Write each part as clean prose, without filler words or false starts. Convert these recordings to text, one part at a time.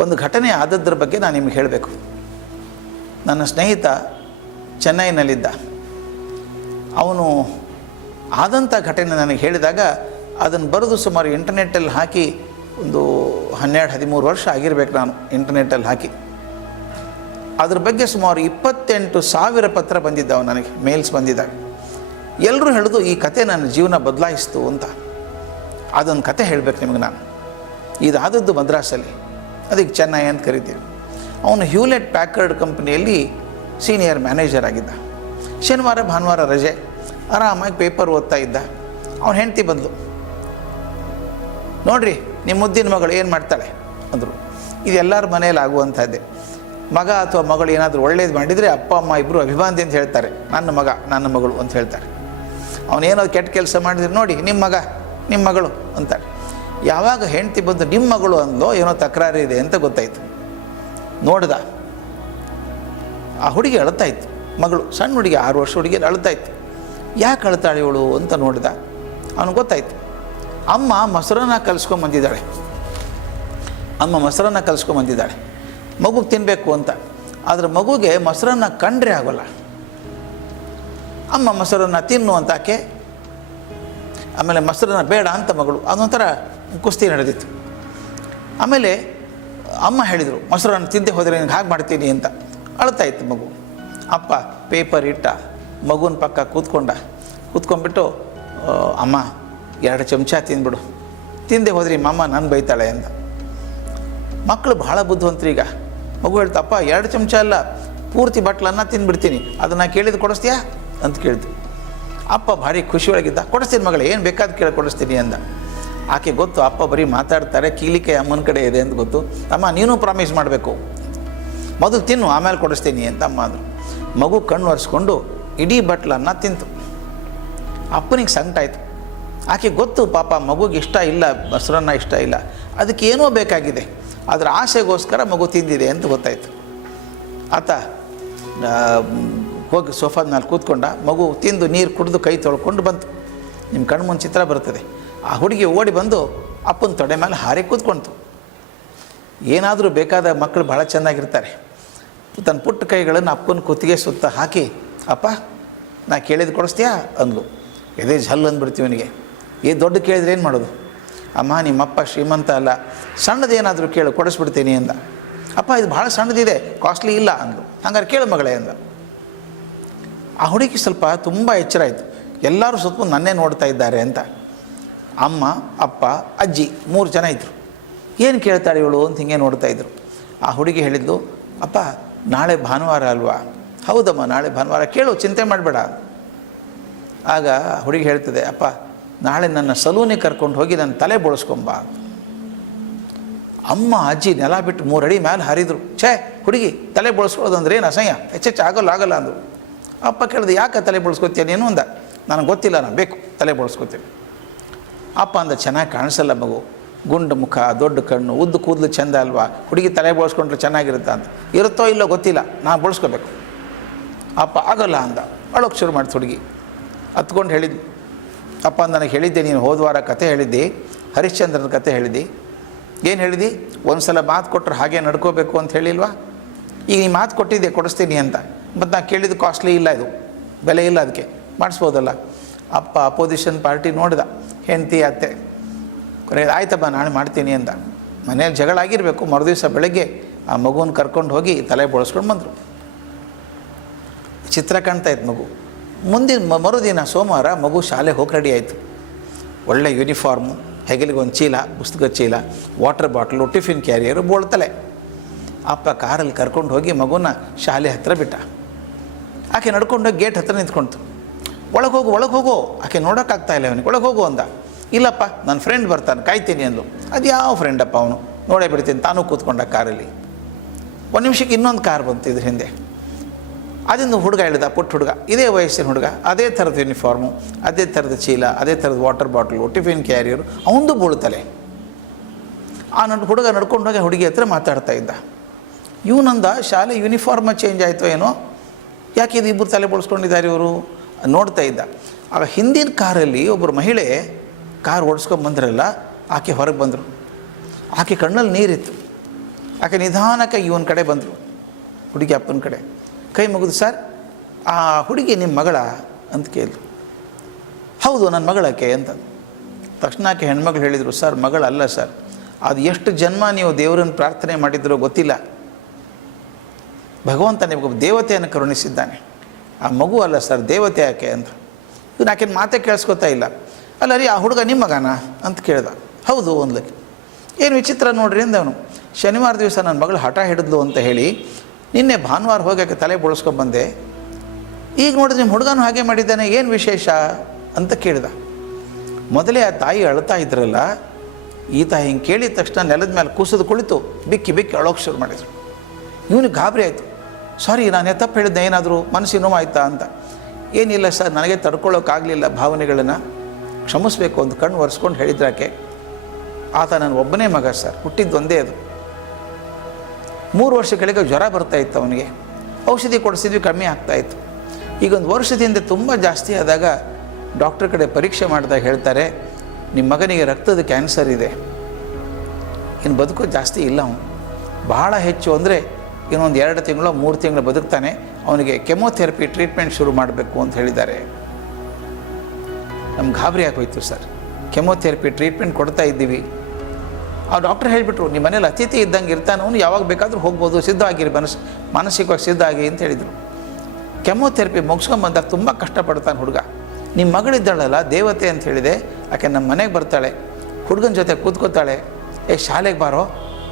ಒಂದು ಘಟನೆ ಆದದ್ರ ಬಗ್ಗೆ ನಾನು ನಿಮಗೆ ಹೇಳಬೇಕು. ನನ್ನ ಸ್ನೇಹಿತ ಚೆನ್ನೈನಲ್ಲಿದ್ದ. ಅವನು ಆದಂಥ ಘಟನೆ ನನಗೆ ಹೇಳಿದಾಗ ಅದನ್ನು ಬರೆದು ಸುಮಾರು ಇಂಟರ್ನೆಟ್ಟಲ್ಲಿ ಹಾಕಿ ಒಂದು 12-13 ವರ್ಷ ಆಗಿರಬೇಕು ನಾನು ಇಂಟರ್ನೆಟ್ಟಲ್ಲಿ ಹಾಕಿ. ಅದ್ರ ಬಗ್ಗೆ ಸುಮಾರು 28,000 ಪತ್ರ ಬಂದಿದ್ದಾವೆ ನನಗೆ, ಮೇಲ್ಸ್ ಬಂದಿದ್ದಾಗ. ಎಲ್ಲರೂ ಹೇಳೋದು ಈ ಕತೆ ನನ್ನ ಜೀವನ ಬದಲಾಯಿಸ್ತು ಅಂತ. ಅದೊಂದು ಕತೆ ಹೇಳಬೇಕು ನಿಮಗೆ ನಾನು. ಇದಾದದ್ದು ಮದ್ರಾಸಲ್ಲಿ, ಅದಕ್ಕೆ ಚೆನ್ನೈ ಅಂತ ಕರಿತೀವಿ. ಅವನು ಹ್ಯೂಲೆಟ್ ಪ್ಯಾಕರ್ಡ್ ಕಂಪ್ನಿಯಲ್ಲಿ ಸೀನಿಯರ್ ಮ್ಯಾನೇಜರ್ ಆಗಿದ್ದ. ಶನಿವಾರ ಭಾನುವಾರ ರಜೆ, ಆರಾಮಾಗಿ ಪೇಪರ್ ಓದ್ತಾ ಇದ್ದ. ಅವನ ಹೆಂಡತಿ ಬಂದಳು. ನೋಡ್ರಿ ನಿಮ್ಮ ಮುದ್ದಿನ ಮಗಳು ಏನು ಮಾಡ್ತಾಳೆ ಅಂದರು. ಇದು ಎಲ್ಲರ ಮನೇಲಿ ಆಗುವಂಥದ್ದೇ. ಮಗ ಅಥವಾ ಮಗಳು ಏನಾದರೂ ಒಳ್ಳೇದು ಮಾಡಿದರೆ ಅಪ್ಪ ಅಮ್ಮ ಇಬ್ಬರು ಅಭಿಮಾನಿ ಅಂತ ಹೇಳ್ತಾರೆ. ನನ್ನ ಮಗ ನನ್ನ ಮಗಳು ಅಂತ ಹೇಳ್ತಾರೆ. ಅವನೇನೋ ಕೆಟ್ಟ ಕೆಲಸ ಮಾಡಿದ್ರೆ ನೋಡಿ ನಿಮ್ಮ ಮಗ ನಿಮ್ಮ ಮಗಳು ಅಂತಾರೆ. ಯಾವಾಗ ಹೆಂಡತಿ ಬಂದು ನಿಮ್ಮ ಮಗಳು ಅಂದೋ ಏನೋ ತಕರಾರು ಇದೆ ಅಂತ ಗೊತ್ತಾಯಿತು. ನೋಡ್ದ, ಆ ಹುಡುಗಿ ಅಳ್ತಾಯಿತ್ತು. ಮಗಳು ಸಣ್ಣ ಹುಡುಗಿ, 6 ವರ್ಷ ಹುಡುಗಿ ಅಳ್ತಾಯಿತ್ತು. ಯಾಕೆ ಅಳ್ತಾಳೆ ಇವಳು ಅಂತ ನೋಡಿದ. ಅವನಿಗೆ ಗೊತ್ತಾಯಿತು. ಅಮ್ಮ ಮೊಸರನ್ನ ಕಲಿಸ್ಕೊಂಬಂದಿದ್ದಾಳೆ. ಮಗುಗೆ ತಿನ್ನಬೇಕು ಅಂತ. ಆದರೆ ಮಗುಗೆ ಮೊಸರನ್ನ ಕಂಡ್ರೆ ಆಗೋಲ್ಲ. ಅಮ್ಮ ಮೊಸರನ್ನ ತಿನ್ನು ಅಂತ ಆಕೆ, ಆಮೇಲೆ ಮೊಸರನ್ನ ಬೇಡ ಅಂತ ಮಗಳು. ಅದೊಂಥರ ಕುಸ್ತಿ ನಡೆದಿತ್ತು. ಆಮೇಲೆ ಅಮ್ಮ ಹೇಳಿದರು, ಮೊಸರನ್ನ ತಿಂದೆ ಹೋದರೆ ನಿನಗೆ ಹಾಗೆ ಮಾಡ್ತೀನಿ ಅಂತ. ಅಳ್ತಾಯಿತ್ತು ಮಗು. ಅಪ್ಪ ಪೇಪರ್ ಇಟ್ಟ, ಮಗುನ ಪಕ್ಕ ಕೂತ್ಕೊಂಡ್ಬಿಟ್ಟು, ಅಮ್ಮ 2 ಚಮಚ ತಿಂದ್ಬಿಡು, ತಿಂದೆ ಹೋದ್ರಿ ಮಮ್ಮ ನಾನು ಬೈತಾಳೆ ಅಂತ. ಮಕ್ಕಳು ಭಾಳ ಬುದ್ಧಿವಂತರೀಗ. ಮಗು ಹೇಳ್ತಪ್ಪ 2 ಚಮಚ ಅಲ್ಲ, ಪೂರ್ತಿ ಬಟ್ಲನ್ನು ತಿಂದ್ಬಿಡ್ತೀನಿ, ಅದನ್ನು ಕೇಳಿದ್ದು ಕೊಡಿಸ್ತೀಯಾ ಅಂತ ಕೇಳಿದ್ರು. ಅಪ್ಪ ಭಾರಿ ಖುಷಿಯೊಳಗಿದ್ದ. ಕೊಡಿಸ್ತೀನಿ ಮಗಳೇ, ಏನು ಬೇಕಾದ ಕೇಳಿ ಕೊಡಿಸ್ತೀನಿ ಅಂದ. ಆಕೆ ಗೊತ್ತು ಅಪ್ಪ ಬರೀ ಮಾತಾಡ್ತಾರೆ, ಕೀಲಿಕೆ ಅಮ್ಮನ ಕಡೆ ಇದೆ ಅಂತ ಗೊತ್ತು. ಅಮ್ಮ ನೀನು ಪ್ರಾಮಿಸ್ ಮಾಡಬೇಕು, ಮೊದಲು ತಿನ್ನು ಆಮೇಲೆ ಕೊಡಿಸ್ತೀನಿ ಅಂತ ಅಮ್ಮ ಅಂದರು. ಮಗು ಕಣ್ಣು ಒರೆಸ್ಕೊಂಡು ಇಡೀ ಬಟ್ಲನ್ನು ತಿಂತು. ಅಪ್ಪನಿಗೆ ಸಂಕಟಾಯಿತು. ಆಕೆ ಗೊತ್ತು ಪಾಪ ಮಗುಗೆ ಇಷ್ಟ ಇಲ್ಲ, ಮೊಸರನ್ನ ಇಷ್ಟ ಇಲ್ಲ, ಅದಕ್ಕೆ ಏನೋ ಬೇಕಾಗಿದೆ, ಅದರ ಆಸೆಗೋಸ್ಕರ ಮಗು ತಿಂದಿದೆ ಅಂತ ಗೊತ್ತಾಯಿತು. ಆತ ಹೋಗಿ ಸೋಫಾದ ಮೇಲೆ ಕೂತ್ಕೊಂಡ. ಮಗು ತಿಂದು ನೀರು ಕುಡಿದು ಕೈ ತೊಳ್ಕೊಂಡು ಬಂತು. ನಿಮ್ಮ ಕಣ್ಣು ಮುಂದೆ ಚಿತ್ರ ಬರ್ತದೆ. ಆ ಹುಡುಗಿ ಓಡಿ ಬಂದು ಅಪ್ಪನ ತೊಡೆ ಮೇಲೆ ಹಾರಿ ಕೂತ್ಕೊಳ್ತು. ಏನಾದರೂ ಬೇಕಾದ ಮಕ್ಕಳು ಭಾಳ ಚೆನ್ನಾಗಿರ್ತಾರೆ. ತನ್ನ ಪುಟ್ಟ ಕೈಗಳನ್ನು ಅಪ್ಪನ ಕುತ್ತಿಗೆ ಸುತ್ತ ಹಾಕಿ, ಅಪ್ಪ ನಾ ಕೇಳಿದ್ದು ಕೊಡಿಸ್ತೀಯಾ ಅಂದ್ಲು. ಎದೆ ಝಲ್ ಅಂದ್ಬಿಡ್ತೀವಿ ಅವನಿಗೆ. ದೊಡ್ಡ ಕೇಳಿದ್ರೆ ಏನು ಮಾಡೋದು? ಅಮ್ಮ ನಿಮ್ಮಪ್ಪ ಶ್ರೀಮಂತ ಅಲ್ಲ, ಸಣ್ಣದೇನಾದರೂ ಕೇಳು ಕೊಡಿಸ್ಬಿಡ್ತೀನಿ ಅಂದ. ಅಪ್ಪ ಇದು ಭಾಳ ಸಣ್ಣದಿದೆ, ಕಾಸ್ಟ್ಲಿ ಇಲ್ಲ ಅಂದ್ಲು. ಹಂಗಾರೆ ಕೇಳು ಮಗಳೇ ಅಂದ. ಆ ಹುಡುಗಿ ಸ್ವಲ್ಪ ತುಂಬ ಎಚ್ಚರ ಆಯಿತು. ಎಲ್ಲರೂ ಸುತ್ತ ನನ್ನೇ ನೋಡ್ತಾ ಇದ್ದಾರೆ ಅಂತ. ಅಮ್ಮ, ಅಪ್ಪ, ಅಜ್ಜಿ 3 ಜನ ಇದ್ದರು. ಏನು ಕೇಳ್ತಾಳೆ ಇವಳು ಅಂತ ಹಿಂಗೆ ನೋಡ್ತಾಯಿದ್ರು. ಆ ಹುಡುಗಿ ಹೇಳಿದ್ಲು, ಅಪ್ಪ ನಾಳೆ ಭಾನುವಾರ ಅಲ್ವಾ? ಹೌದಮ್ಮ ನಾಳೆ ಭಾನುವಾರ, ಕೇಳು ಚಿಂತೆ ಮಾಡಬೇಡ. ಆಗ ಹುಡುಗಿ ಹೇಳ್ತದೆ, ಅಪ್ಪ ನಾಳೆ ನನ್ನ ಸಲೂನಿಗೆ ಕರ್ಕೊಂಡು ಹೋಗಿ ನನ್ನ ತಲೆ ಬೋಳಿಸ್ಕೊಂಬ. ಅಮ್ಮ ಅಜ್ಜಿ ನೆಲ ಬಿಟ್ಟು 3 ಅಡಿ ಮೇಲೆ ಹರಿದ್ರು. ಹುಡುಗಿ ತಲೆ ಬೋಳಿಸ್ಕೊಳ್ಳೋದು ಅಂದ್ರೆ ಏನು ಅಸಹ್ಯ, ಹೆಚ್ಚೆಚ್ಚು ಆಗಲ್ಲ ಅಂದರು. ಅಪ್ಪ ಕೇಳಿದೆ, ಯಾಕೆ ತಲೆ ಬೋಳಿಸ್ಕೊತೀಯ ನೀನು ಅಂದ. ನನಗೆ ಗೊತ್ತಿಲ್ಲ, ನಾನು ಬೇಕು ತಲೆ ಬೋಳಿಸ್ಕೊತೀನಿ. ಅಪ್ಪ ಅಂದ, ಚೆನ್ನಾಗಿ ಕಾಣಿಸಲ್ಲ ಮಗು, ಗುಂಡು ಮುಖ, ದೊಡ್ಡ ಕಣ್ಣು, ಉದ್ದು ಕೂದಲು ಚೆಂದ ಅಲ್ವಾ, ಹುಡುಗಿ ತಲೆ ಬೋಳಿಸ್ಕೊಂಡ್ರೆ ಚೆನ್ನಾಗಿರುತ್ತೆ ಅಂತ. ಇರುತ್ತೋ ಇಲ್ಲೋ ಗೊತ್ತಿಲ್ಲ, ನಾನು ಬೋಳಿಸ್ಕೋಬೇಕು. ಅಪ್ಪ ಆಗಲ್ಲ ಅಂದ. ಅಳೋಕ್ಕೆ ಶುರು ಮಾಡ್ತು ಹುಡುಗಿ. ಹತ್ಕೊಂಡು ಹೇಳಿದ್ದು, ಅಪ್ಪ ನನಗೆ ಹೇಳಿದ್ದೆ, ನೀನು ಹೋದವಾರ ಕತೆ ಹೇಳಿದ್ದಿ, ಹರಿಶ್ಚಂದ್ರನ ಕತೆ ಹೇಳಿದ್ದಿ. ಏನು ಹೇಳಿದಿ? ಒಂದು ಸಲ ಮಾತು ಕೊಟ್ಟರೆ ಹಾಗೆ ನಡ್ಕೋಬೇಕು ಅಂತ ಹೇಳಿಲ್ವಾ? ಈಗ ನೀ ಮಾತು ಕೊಟ್ಟಿದ್ದೆ ಕೊಡಿಸ್ತೀನಿ ಅಂತ. ಮತ್ತು ನಾನು ಕೇಳಿದ್ದು ಕಾಸ್ಟ್ಲಿ ಇಲ್ಲ, ಇದು ಬೆಲೆ ಇಲ್ಲ, ಅದಕ್ಕೆ ಮಾಡಿಸ್ಬೋದಲ್ಲ. ಅಪ್ಪ ಅಪೋಸಿಷನ್ ಪಾರ್ಟಿ ನೋಡ್ದ, ಹೆಂಡತಿ ಅತ್ತೆ. ಕೊನೆಗೆ ಆಯ್ತಪ್ಪ ನಾಳೆ ಮಾಡ್ತೀನಿ ಅಂತ. ಮನೇಲಿ ಜಗಳ ಆಗಿರಬೇಕು. ಮರುದಿವಸ ಬೆಳಗ್ಗೆ ಆ ಮಗುನ ಕರ್ಕೊಂಡು ಹೋಗಿ ತಲೆ ಬೋಳಿಸ್ಕೊಂಡು ಬಂದರು. ಚಿತ್ರ ಕಾಣ್ತಾಯಿತ್ತು ಮಗು. ಮುಂದಿನ ಮರುದಿನ ಸೋಮವಾರ ಮಗು ಶಾಲೆಗೆ ಹೋಗಿ ರೆಡಿ ಆಯಿತು. ಒಳ್ಳೆ ಯೂನಿಫಾರ್ಮು, ಹೆಗಲಿಗೊಂದು ಚೀಲ, ಪುಸ್ತಕದ ಚೀಲ, ವಾಟರ್ ಬಾಟ್ಲು, ಟಿಫಿನ್ ಕ್ಯಾರಿಯರು, ಬೋಳ್ತಲೆ. ಅಪ್ಪ ಕಾರಲ್ಲಿ ಕರ್ಕೊಂಡು ಹೋಗಿ ಮಗುನ ಶಾಲೆ ಹತ್ತಿರ ಬಿಟ್ಟ. ಆಕೆ ನಡ್ಕೊಂಡೋಗಿ ಗೇಟ್ ಹತ್ತಿರ ನಿಂತ್ಕೊಳ್ತು. ಒಳಗೆ ಹೋಗು ಆಕೆ ನೋಡೋಕ್ಕಾಗ್ತಾ ಇಲ್ಲ ಅವನಿಗೆ. ಒಳಗೆ ಹೋಗು ಅಂದ. ಇಲ್ಲಪ್ಪ ನನ್ನ ಫ್ರೆಂಡ್ ಬರ್ತಾನೆ, ಕಾಯ್ತೀನಿ ಅಂದು. ಅದು ಯಾವ ಫ್ರೆಂಡಪ್ಪ ಅವನು, ನೋಡೇ ಬಿಡ್ತೀನಿ. ತಾನೂ ಕೂತ್ಕೊಂಡ ಕಾರಲ್ಲಿ. 1 ನಿಮಿಷಕ್ಕೆ ಇನ್ನೊಂದು ಕಾರ್ ಬಂತು ಇದ್ರ ಹಿಂದೆ. ಅದನ್ನು ಹುಡುಗ ಹೇಳಿದ, ಪುಟ್ಟ ಹುಡುಗ, ಇದೇ ವಯಸ್ಸಿನ ಹುಡುಗ, ಅದೇ ಥರದ ಯೂನಿಫಾರ್ಮು, ಅದೇ ಥರದ ಚೀಲ, ಅದೇ ಥರದ ವಾಟರ್ ಬಾಟ್ಲು, ಟಿಫಿನ್ ಕ್ಯಾರಿಯರು, ಅವನದು ಬೀಳ್ತಲೆ. ಆ ಹುಡುಗ ನಡ್ಕೊಂಡೋಗಿ ಹುಡುಗಿ ಹತ್ರ ಮಾತಾಡ್ತಾ ಇದ್ದ. ಇವನಂದ, ಶಾಲೆ ಯೂನಿಫಾರ್ಮ ಚೇಂಜ್ ಆಯಿತು ಏನೋ, ಯಾಕೆ ಇದು ಇಬ್ಬರು ತಲೆ ಬೋಳಿಸ್ಕೊಂಡಿದ್ದಾರೆ ಇವರು ನೋಡ್ತಾ ಇದ್ದ. ಆಗ ಹಿಂದಿನ ಕಾರಲ್ಲಿ ಒಬ್ಬರು ಮಹಿಳೆ ಕಾರ್ ಓಡಿಸ್ಕೊಂಡು ಬಂದ್ರಲ್ಲ, ಆಕೆ ಹೊರಗೆ ಬಂದರು. ಆಕೆ ಕಣ್ಣಲ್ಲಿ ನೀರಿತ್ತು. ಆಕೆ ನಿಧಾನಕ್ಕೆ ಇವನ ಕಡೆ ಬಂದರು, ಹುಡುಗಿ ಅಪ್ಪನ ಕಡೆ ಕೈ ಮುಗಿದು, ಸರ್ ಆ ಹುಡುಗಿ ನಿಮ್ಮ ಮಗಳ ಅಂತ ಕೇಳಿದ್ರು. ಹೌದು ನನ್ನ ಮಗಳಕ್ಕೆ ಅಂತ. ತಕ್ಷಣ ಆಕೆ ಹೆಣ್ಮಗಳು ಹೇಳಿದರು, ಸರ್ ಮಗಳಲ್ಲ ಸರ್, ಅದು ಎಷ್ಟು ಜನ್ಮ ನೀವು ದೇವರನ್ನು ಪ್ರಾರ್ಥನೆ ಮಾಡಿದ್ರೋ ಗೊತ್ತಿಲ್ಲ, ಭಗವಂತ ನಿಮಗೆ ದೇವತೆಯನ್ನು ಕರುಣಿಸಿದ್ದಾನೆ, ಆ ಮಗು ಅಲ್ಲ ಸರ್ ದೇವತೆ ಆಕೆ ಅಂತ. ಇವನು ಆಕೆನ ಮಾತೇ ಕೇಳಿಸ್ಕೊತಾ ಇಲ್ಲ. ಅಲ್ಲ ರೀ ಆ ಹುಡುಗ ನಿಮ್ಮ ಮಗನ ಅಂತ ಕೇಳ್ದ. ಹೌದು ಅಂದ್ಲಕ್ಕೆ. ಏನು ವಿಚಿತ್ರ ನೋಡ್ರಿ ಅಂದವನು. ಶನಿವಾರ ದಿವಸ ನನ್ನ ಮಗಳು ಹಠ ಹಿಡಿದ್ಲು ಅಂತ ಹೇಳಿ ನಿನ್ನೆ ಭಾನುವಾರ ಹೋಗೋಕ್ಕೆ ತಲೆ ಬೋಳಿಸ್ಕೊಂಡ್ಬಂದೆ, ಈಗ ನೋಡಿದ್ರೆ ನಿಮ್ಮ ಹುಡುಗನೂ ಹಾಗೆ ಮಾಡಿದ್ದಾನೆ, ಏನು ವಿಶೇಷ ಅಂತ ಕೇಳಿದ. ಮೊದಲೇ ಆ ತಾಯಿ ಅಳ್ತಾ ಇದ್ರಲ್ಲ, ಈತ ಹಿಂಗೆ ಕೇಳಿದ ತಕ್ಷಣ ನೆಲದ ಮೇಲೆ ಕೂಸೋದು ಕುಳಿತು ಬಿಕ್ಕಿ ಬಿಕ್ಕಿ ಅಳೋಕ್ಕೆ ಶುರು ಮಾಡಿದರು. ಇವನಿಗೆ ಗಾಬರಿ ಆಯಿತು. ಸಾರಿ ನಾನು ತಪ್ಪು ಹೇಳಿದ್ದೆ, ಏನಾದರೂ ಮನಸ್ಸಿಗೆ ನೋವಾಯ್ತಾ ಅಂತ. ಏನಿಲ್ಲ ಸರ್, ನನಗೆ ತಡ್ಕೊಳ್ಳೋಕ್ಕಾಗಲಿಲ್ಲ ಭಾವನೆಗಳನ್ನು, ಕ್ಷಮಿಸ್ಬೇಕು ಅಂತ ಕಣ್ಣು ಒರೆಸ್ಕೊಂಡು ಹೇಳಿದ್ರಾಕೆ. ಆತ ನನ್ನ ಒಬ್ಬನೇ ಮಗ ಸರ್, ಹುಟ್ಟಿದ್ದು ಒಂದೇ ಅದು. 3 ವರ್ಷ ಕೆಳಗೆ ಜ್ವರ ಬರ್ತಾಯಿತ್ತು ಅವನಿಗೆ, ಔಷಧಿ ಕೊಡಿಸಿದ್ವಿ ಕಮ್ಮಿ ಆಗ್ತಾಯಿತ್ತು. ಈಗ 1 ವರ್ಷದಿಂದ ತುಂಬ ಜಾಸ್ತಿ ಆದಾಗ ಡಾಕ್ಟ್ರ್ ಕಡೆ ಪರೀಕ್ಷೆ ಮಾಡಿದಾಗ ಹೇಳ್ತಾರೆ, ನಿಮ್ಮ ಮಗನಿಗೆ ರಕ್ತದ ಕ್ಯಾನ್ಸರ್ ಇದೆ, ಇನ್ನು ಬದುಕೋದು ಜಾಸ್ತಿ ಇಲ್ಲ, ಅವನು ಬಹಳ ಹೆಚ್ಚು ಅಂದರೆ ಇನ್ನೊಂದು 2 ತಿಂಗಳು 3 ತಿಂಗಳು ಬದುಕ್ತಾನೆ, ಅವನಿಗೆ ಕೆಮೊಥೆರಪಿ ಟ್ರೀಟ್ಮೆಂಟ್ ಶುರು ಮಾಡಬೇಕು ಅಂತ ಹೇಳಿದ್ದಾರೆ. ನಮ್ಗೆ ಗಾಬರಿ ಆಗೋಯ್ತು ಸರ್. ಕೆಮೊಥೆರಪಿ ಟ್ರೀಟ್ಮೆಂಟ್ ಕೊಡ್ತಾ ಇದ್ದೀವಿ. ಆ ಡಾಕ್ಟ್ರ್ ಹೇಳಿಬಿಟ್ರು, ನಿಮ್ಮ ಮನೇಲಿ ಅತಿಥಿ ಇದ್ದಂಗೆ ಇರ್ತಾನೆ, ಅವನು ಯಾವಾಗ ಬೇಕಾದರೂ ಹೋಗ್ಬೋದು, ಸಿದ್ಧ ಆಗಿರಿ, ಮಾನಸಿಕವಾಗಿ ಸಿದ್ಧ ಆಗಿ ಅಂತ ಹೇಳಿದರು. ಕೆಮೊಥೆರಪಿ ಮುಗಿಸ್ಕೊಂಬಂದಾಗ ತುಂಬ ಕಷ್ಟಪಡ್ತಾನೆ ಹುಡುಗ. ನಿಮ್ಮ ಮಗಳಿದ್ದಾಳಲ್ಲ ದೇವತೆ ಅಂತ ಹೇಳಿದೆ, ಆಕೆ ನಮ್ಮ ಮನೆಗೆ ಬರ್ತಾಳೆ, ಹುಡುಗನ ಜೊತೆ ಕೂತ್ಕೋತಾಳೆ, ಶಾಲೆಗೆ ಬಾರೋ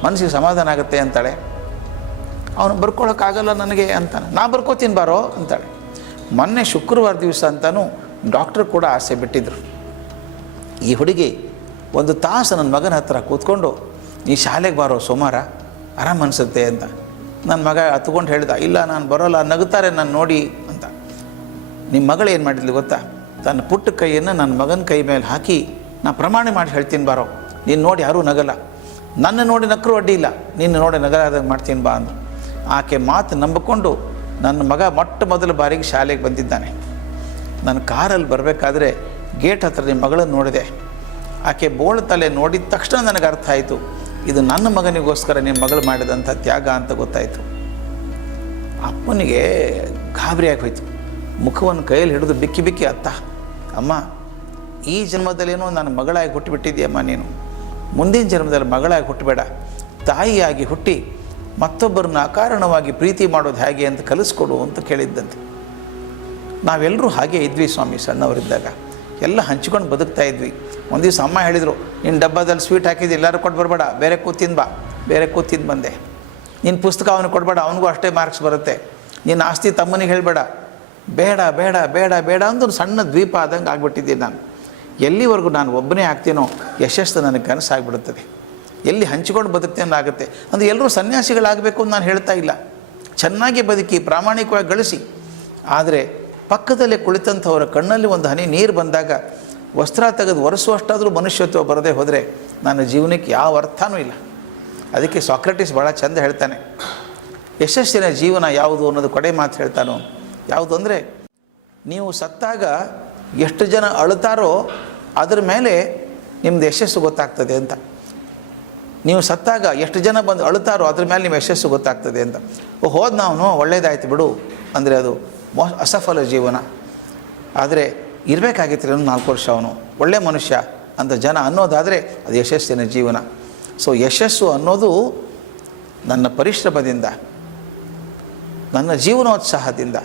ಮನಸ್ಸಿಗೆ ಸಮಾಧಾನ ಆಗುತ್ತೆ ಅಂತಾಳೆ. ಅವನು ಬರ್ಕೊಳ್ಳೋಕ್ಕಾಗಲ್ಲ ನನಗೆ ಅಂತಾನೆ. ನಾ ಬರ್ಕೋತೀನಿ ಬಾರೋ ಅಂತಾಳೆ. ಮೊನ್ನೆ ಶುಕ್ರವಾರ ದಿವಸ ಅಂತಲೂ ಡಾಕ್ಟ್ರು ಕೂಡ ಆಸೆ ಬಿಟ್ಟಿದ್ರು. ಈ ಹುಡುಗಿ 1 ತಾಸು ನನ್ನ ಮಗನ ಹತ್ರ ಕೂತ್ಕೊಂಡು, ನೀ ಶಾಲೆಗೆ ಬಾರೋ ಸೋಮವಾರ, ಆರಾಮ್ ಅನಿಸುತ್ತೆ ಅಂತ. ನನ್ನ ಮಗ ಹತ್ಕೊಂಡು ಹೇಳ್ದ, ಇಲ್ಲ ನಾನು ಬರೋಲ್ಲ, ನಗುತ್ತಾರೆ ನಾನು ನೋಡಿ ಅಂತ. ನಿಮ್ಮ ಮಗಳು ಏನು ಮಾಡಿದ್ಲು ಗೊತ್ತಾ, ತನ್ನ ಪುಟ್ಟ ಕೈಯನ್ನು ನನ್ನ ಮಗನ ಕೈ ಮೇಲೆ ಹಾಕಿ, ನಾ ಪ್ರಮಾಣ ಮಾಡಿ ಹೇಳ್ತೀನಿ ಬಾರೋ, ನೀನು ನೋಡಿ ಯಾರೂ ನಗಲ್ಲ, ನನ್ನ ನೋಡಿ ನಕ್ಕರೂ ಅಡ್ಡಿ ಇಲ್ಲ, ನೀನು ನೋಡಿ ನಗಲಾದಾಗ ಮಾಡ್ತೀನಿ ಬಾ ಅಂದರು. ಆಕೆ ಮಾತು ನಂಬಿಕೊಂಡು ನನ್ನ ಮಗ ಮೊದಲ ಬಾರಿಗೆ ಶಾಲೆಗೆ ಬಂದಿದ್ದಾನೆ. ನನ್ನ ಕಾರಲ್ಲಿ ಬರಬೇಕಾದ್ರೆ ಗೇಟ್ ಹತ್ರ ನಿಮ್ಮ ಮಗಳನ್ನು ನೋಡಿದೆ. ಆಕೆ ಬೋಳು ತಲೆ ನೋಡಿದ ತಕ್ಷಣ ನನಗೆ ಅರ್ಥ ಆಯಿತು, ಇದು ನನ್ನ ಮಗನಿಗೋಸ್ಕರ ನಿಮ್ಮ ಮಗಳು ಮಾಡಿದಂಥ ತ್ಯಾಗ ಅಂತ ಗೊತ್ತಾಯಿತು. ಅಪ್ಪನಿಗೆ ಗಾಬರಿಯಾಗಿ ಹೋಯ್ತು. ಮುಖವನ್ನು ಕೈಯಲ್ಲಿ ಹಿಡಿದು ಬಿಕ್ಕಿ ಬಿಕ್ಕಿ, ಅತ್ತ ಅಮ್ಮ, ಈ ಜನ್ಮದಲ್ಲೇನೋ ನನ್ನ ಮಗಳಾಗಿ ಹುಟ್ಟುಬಿಟ್ಟಿದ್ದೀಯಮ್ಮ, ನೀನು ಮುಂದಿನ ಜನ್ಮದಲ್ಲಿ ಮಗಳಾಗಿ ಹುಟ್ಟಬೇಡ, ತಾಯಿಯಾಗಿ ಹುಟ್ಟಿ ಮತ್ತೊಬ್ಬರನ್ನ ಅಕಾರಣವಾಗಿ ಪ್ರೀತಿ ಮಾಡೋದು ಹೇಗೆ ಅಂತ ಕಲಿಸ್ಕೊಡು ಅಂತ ಕೇಳಿದ್ದಂತೆ. ನಾವೆಲ್ಲರೂ ಹಾಗೆ ಇದ್ವಿ ಸ್ವಾಮಿ, ಸಣ್ಣವರಿದ್ದಾಗ ಎಲ್ಲ ಹಂಚ್ಕೊಂಡು ಬದುಕ್ತಾ ಇದ್ವಿ. ಒಂದು ದಿವಸ ಅಮ್ಮ ಹೇಳಿದರು, ನಿನ್ನ ಡಬ್ಬದಲ್ಲಿ ಸ್ವೀಟ್ ಹಾಕಿದ್ದು ಎಲ್ಲರೂ ಕೊಟ್ಟು ಬರಬೇಡ, ಬೇರೆ ಕೂತಿಂದು ಬಾ, ಬೇರೆ ಕೂತಿಂದು ಬಂದೆ. ನಿನ್ನ ಪುಸ್ತಕ ಅವನಿಗೆ ಕೊಡಬೇಡ, ಅವನಿಗೂ ಅಷ್ಟೇ ಮಾರ್ಕ್ಸ್ ಬರುತ್ತೆ. ನಿನ್ನ ಆಸ್ತಿ ತಮ್ಮನಿಗೆ ಹೇಳಬೇಡ, ಬೇಡ ಬೇಡ ಬೇಡ ಬೇಡ ಅಂದು ಸಣ್ಣ ದ್ವೀಪ ಆದಂಗೆ ಆಗ್ಬಿಟ್ಟಿದ್ದೀನಿ ನಾನು. ಎಲ್ಲಿವರೆಗೂ ನಾನು ಒಬ್ಬನೇ ಆಗ್ತೀನೋ ಯಶಸ್ಸು ನನಗೆ ಕನಸಾಗ್ಬಿಡುತ್ತದೆ. ಎಲ್ಲಿ ಹಂಚಿಕೊಂಡು ಬದುಕ್ತೇನೆ ಆಗುತ್ತೆ. ಅಂದರೆ ಎಲ್ಲರೂ ಸನ್ಯಾಸಿಗಳಾಗಬೇಕು ಅಂತ ನಾನು ಹೇಳ್ತಾ ಇಲ್ಲ, ಚೆನ್ನಾಗಿ ಬದುಕಿ ಪ್ರಾಮಾಣಿಕವಾಗಿ ಗಳಿಸಿ. ಆದರೆ ಪಕ್ಕದಲ್ಲೇ ಕುಳಿತಂಥವರ ಕಣ್ಣಲ್ಲಿ ಒಂದು ಹನಿ ನೀರು ಬಂದಾಗ ವಸ್ತ್ರ ತೆಗೆದು ಒರೆಸುವಷ್ಟಾದರೂ ಮನುಷ್ಯತ್ವ ಬರದೇ ಹೋದರೆ ನನ್ನ ಜೀವನಕ್ಕೆ ಯಾವ ಅರ್ಥನೂ ಇಲ್ಲ. ಅದಕ್ಕೆ ಸಾಕ್ರೆಟಿಸ್ ಭಾಳ ಚಂದ ಹೇಳ್ತಾನೆ, ಯಶಸ್ಸಿನ ಜೀವನ ಯಾವುದು ಅನ್ನೋದು ಕಡೆ ಮಾತು ಹೇಳ್ತಾನೋ. ಯಾವುದು ಅಂದರೆ, ನೀವು ಸತ್ತಾಗ ಎಷ್ಟು ಜನ ಅಳುತ್ತಾರೋ ಅದ್ರ ಮೇಲೆ ನಿಮ್ಮದು ಯಶಸ್ಸು ಗೊತ್ತಾಗ್ತದೆ ಅಂತ. ನೀವು ಸತ್ತಾಗ ಎಷ್ಟು ಜನ ಬಂದು ಅಳುತ್ತಾರೋ ಅದ್ರ ಮೇಲೆ ನಿಮ್ಮ ಯಶಸ್ಸು ಗೊತ್ತಾಗ್ತದೆ ಅಂತ. ಹೋದ ನಾವು ಒಳ್ಳೇದಾಯ್ತು ಬಿಡು ಅಂದರೆ ಅದು ಅಸಫಲ ಜೀವನ. ಆದರೆ ಇರಬೇಕಾಗಿತ್ತು 4 ವರ್ಷ ಅವನು ಒಳ್ಳೆ ಮನುಷ್ಯ ಅಂತ ಜನ ಅನ್ನೋದಾದರೆ ಅದು ಯಶಸ್ಸಿನ ಜೀವನ. ಸೊ ಯಶಸ್ಸು ಅನ್ನೋದು ನನ್ನ ಪರಿಶ್ರಮದಿಂದ, ನನ್ನ ಜೀವನೋತ್ಸಾಹದಿಂದ,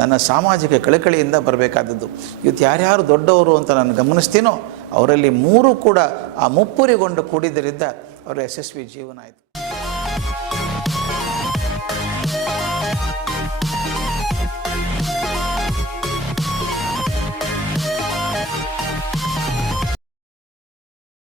ನನ್ನ ಸಾಮಾಜಿಕ ಕಳಕಳಿಯಿಂದ ಬರಬೇಕಾದದ್ದು. ಇವತ್ತು ಯಾರ್ಯಾರು ದೊಡ್ಡವರು ಅಂತ ನಾನು ಗಮನಿಸ್ತೀನೋ ಅವರಲ್ಲಿ 3 ಕೂಡ ಆ ಮುಪ್ಪುರಿಗೊಂಡು ಕೂಡಿದ್ದರಿಂದ ಅವರ ಯಶಸ್ವಿ ಜೀವನ ಆಯಿತು.